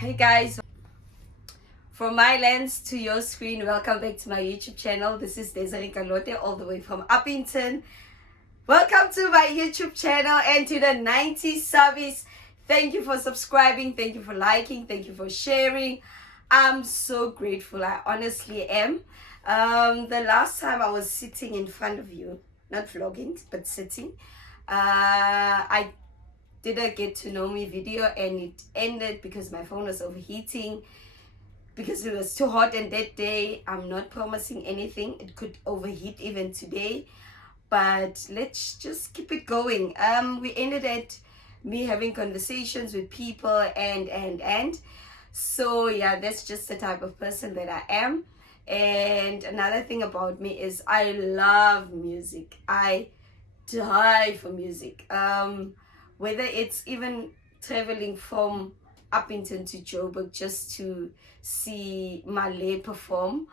Hey guys, from my lens to your screen, welcome back to my YouTube channel. This is Desiree Kalote all the way from Upington. Welcome to my YouTube channel and to the 90 subbies. Thank you for subscribing, thank you for liking, thank you for sharing. I'm so grateful, I honestly am. The last time I was sitting in front of you, not vlogging, but sitting, I did a get to know me video and it ended because my phone was overheating because it was too hot. And that day, I'm not promising anything, it could overheat even today, but let's just keep it going. We ended at me having conversations with people and so yeah, that's just the type of person that I am. And another thing about me is I love music. I die for music. Whether it's even traveling from Upington to Joburg just to see Malay perform,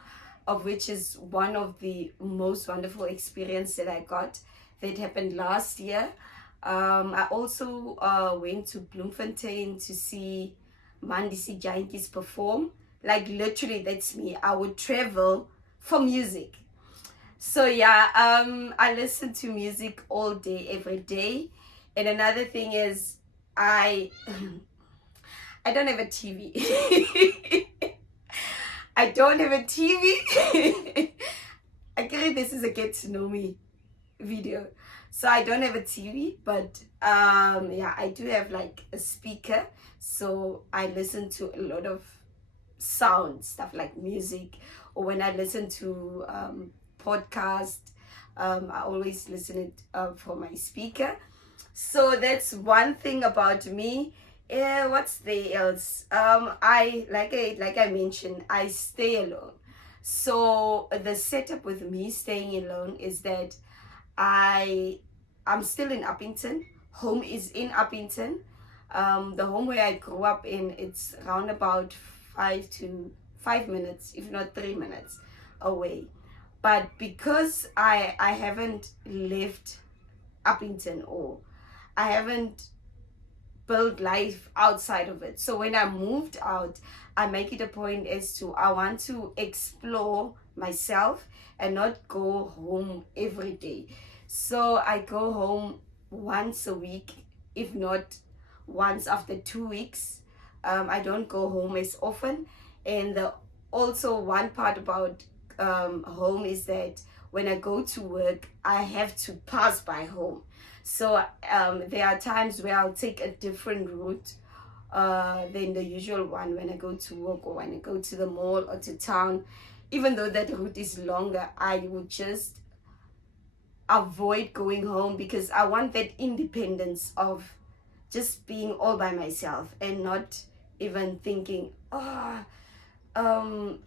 of which is one of the most wonderful experience that I got. That happened last year. I also went to Bloemfontein to see Mandisi Gianties perform. Like literally, that's me. I would travel for music. So yeah, I listen to music all day, every day. And another thing is I I don't have a TV. I don't have a TV. Actually, this is a get to know me video. So I don't have a TV, but yeah, I do have like a speaker. So I listen to a lot of sound stuff like music, or when I listen to podcast, I always listen it for my speaker. So that's one thing about me. What's the else? I mentioned, I stay alone. So the setup with me staying alone is that I'm still in Upington. Home is in Upington. The home where I grew up in, it's around about 5 minutes, if not 3 minutes away. But because I haven't left Upington, or I haven't built life outside of it, so when I moved out, I make it a point as to I want to explore myself and not go home every day. So I go home once a week, if not once after 2 weeks. I don't go home as often. And also one part about home is that when I go to work, I have to pass by home. So there are times where I'll take a different route than the usual one when I go to work, or when I go to the mall or to town. Even though that route is longer, I would just avoid going home because I want that independence of just being all by myself and not even thinking,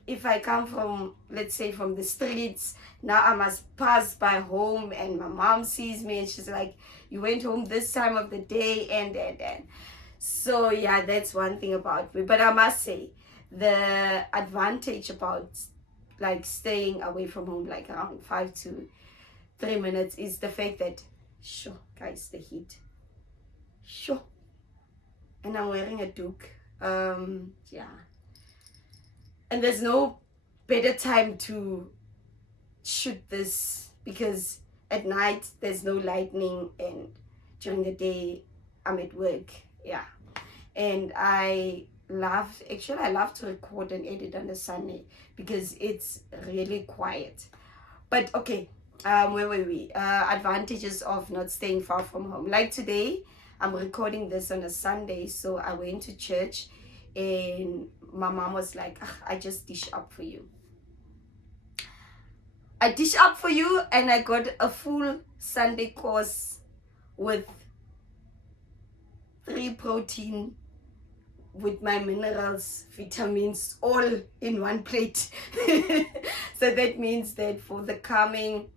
if I come from, let's say, from the streets, now I must pass by home and my mom sees me and she's like, you went home this time of the day and. So yeah, that's one thing about me. But I must say, the advantage about like staying away from home, like around 5 to 3 minutes, is the fact that, sure, guys, the heat. Sure. And I'm wearing a duke. Yeah. And there's no better time to shoot this because at night there's no lightning, and during the day I'm at work. Yeah. And I love to record and edit on a Sunday because it's really quiet. But okay, where were we? Advantages of not staying far from home. Like today, I'm recording this on a Sunday, so I went to church and my mom was like, I just dish up for you. I dish up for you, and I got a full Sunday course with 3 protein, with my minerals, vitamins, all in one plate. So that means that for the coming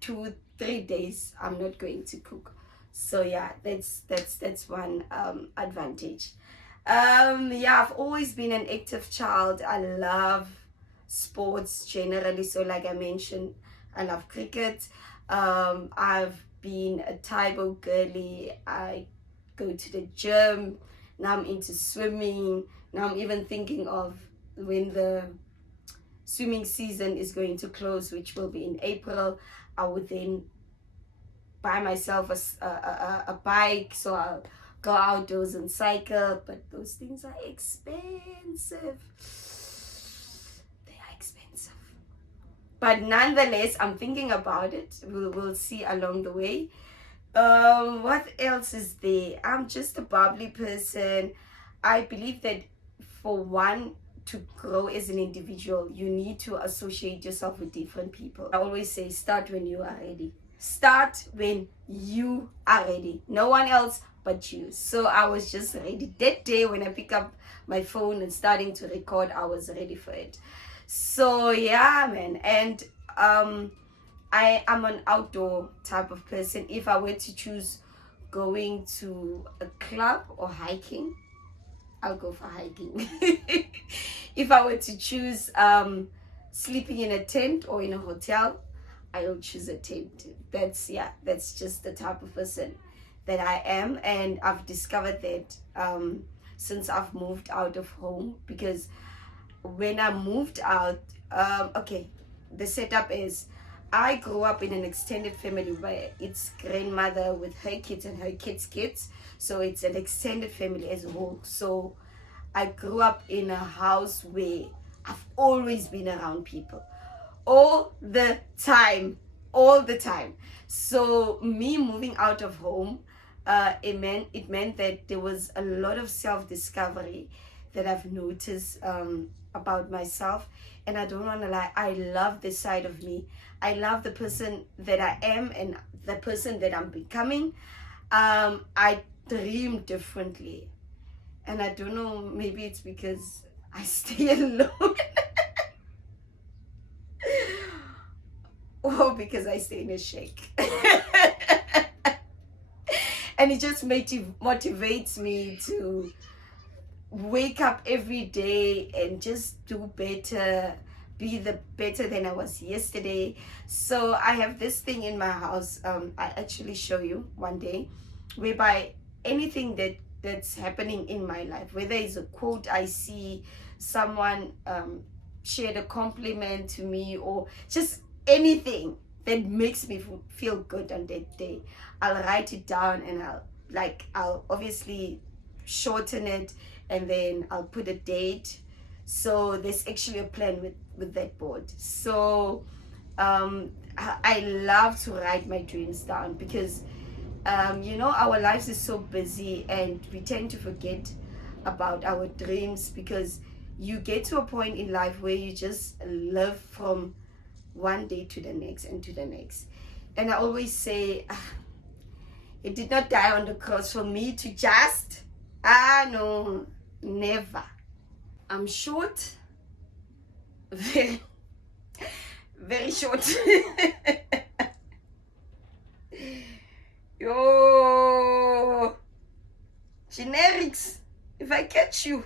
2-3 days, I'm not going to cook. So yeah, that's one advantage. Yeah, I've always been an active child. I love sports generally. So like I mentioned, I love cricket. I've been a Taibo girly. I go to the gym. Now I'm into swimming. Now I'm even thinking of when the swimming season is going to close, which will be in April. I would then buy myself a bike, so I'll go outdoors and cycle. But those things are expensive. They are expensive. But nonetheless, I'm thinking about it. We'll see along the way. What else is there? I'm just a bubbly person. I believe that for one to grow as an individual, you need to associate yourself with different people. I always say, start when you are ready. Start when you are ready. No one else but you. So I was just ready. That day when I pick up my phone and starting to record, I was ready for it. So yeah, man. And I am an outdoor type of person. If I were to choose going to a club or hiking, I'll go for hiking. If I were to choose sleeping in a tent or in a hotel, I'll choose a tent. That's just the type of person that I am. And I've discovered that since I've moved out of home, because when I moved out, okay, the setup is I grew up in an extended family where it's grandmother with her kids and her kids. So it's an extended family as a whole. So I grew up in a house where I've always been around people all the time, all the time. So me moving out of home, it meant that there was a lot of self-discovery that I've noticed about myself. And I don't want to lie, I love this side of me. I love the person that I am and the person that I'm becoming. I dream differently. And I don't know, maybe it's because I stay alone. Or because I stay in a shake. And it just motivates me to wake up every day and just do better, be the better than I was yesterday. So I have this thing in my house. I actually show you one day, whereby anything that's happening in my life, whether it's a quote I see, someone shared a compliment to me, or just anything that makes me feel good on that day, I'll write it down, and I'll obviously shorten it, and then I'll put a date. So there's actually a plan with that board. So I love to write my dreams down, because our lives is so busy and we tend to forget about our dreams, because you get to a point in life where you just live from one day to the next and to the next. And I always say, it did not die on the cross for me to just, no, never. I'm short, very, very short. Yo, generics, if I catch you.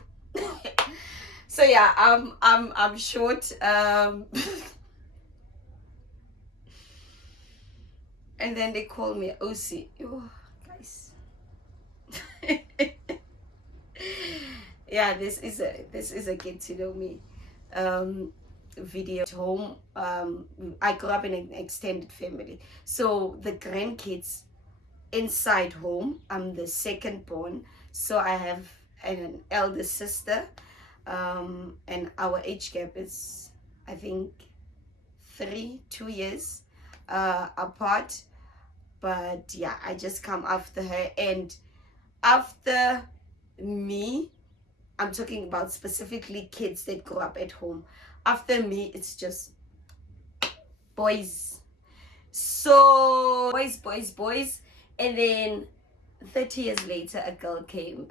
So yeah, I'm short. And then they call me OC. Oh, guys. Yeah, this is a get to know me video at home. I grew up in an extended family, so the grandkids inside home. I'm the second born, so I have an elder sister, and our age gap is, I think, 2 years apart. But yeah, I just come after her, and after me, I'm talking about specifically kids that grow up at home. After me, it's just boys. So boys, and then 30 years later, a girl came.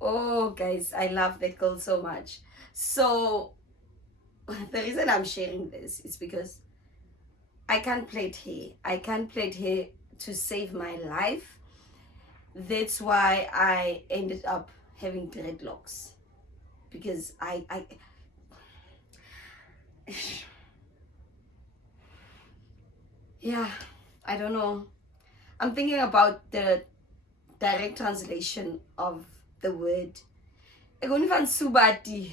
Oh, guys, I love that girl so much. So the reason I'm sharing this is because I can't plait hair. I can't plait hair to save my life. That's why I ended up having dreadlocks, because I yeah, I don't know. I'm thinking about the direct translation of the word. Ek hoor nie van subati.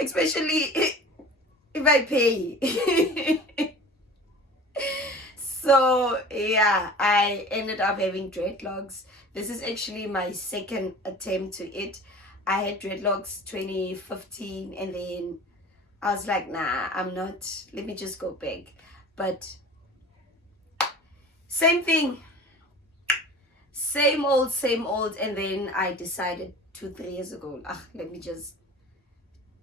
Especially if I pay. So yeah, I ended up having dreadlocks. This is actually my second attempt to it. I had dreadlocks 2015, and then I was like, nah, I'm not, let me just go back. But same thing, same old, and then I decided 2-3 years ago, let me just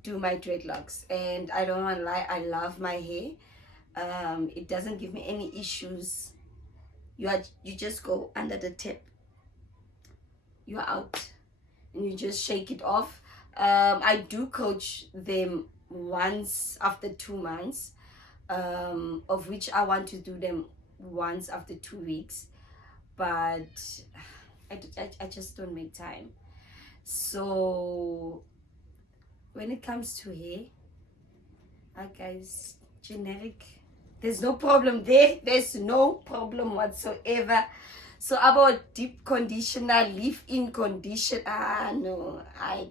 do my dreadlocks. And I don't want to lie, I love my hair. It doesn't give me any issues. You just go under the tip, you're out, and you just shake it off. I do coach them once after 2 months, of which I want to do them once after 2 weeks, but I just don't make time. So when it comes to hair, guys, generic, there's no problem there. There's no problem whatsoever. So about deep conditioner, leave-in conditioner, no, I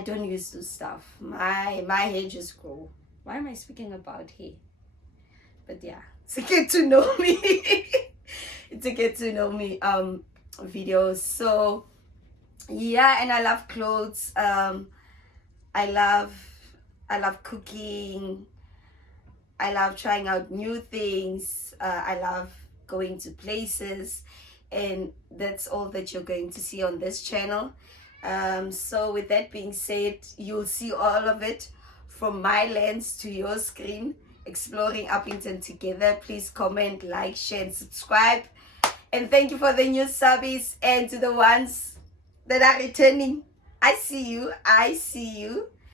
don't use this stuff. My hair just grow. Why am I speaking about hair? But yeah, it's a get to know me. It's a get to know me videos. So yeah, and I love clothes. I love cooking. I love trying out new things. I love going to places, and that's all that you're going to see on this channel. So with that being said, you'll see all of it from my lens to your screen, exploring Upington together. Please comment, like, share, and subscribe. And thank you for the new subbies, and to the ones that are returning, I see you.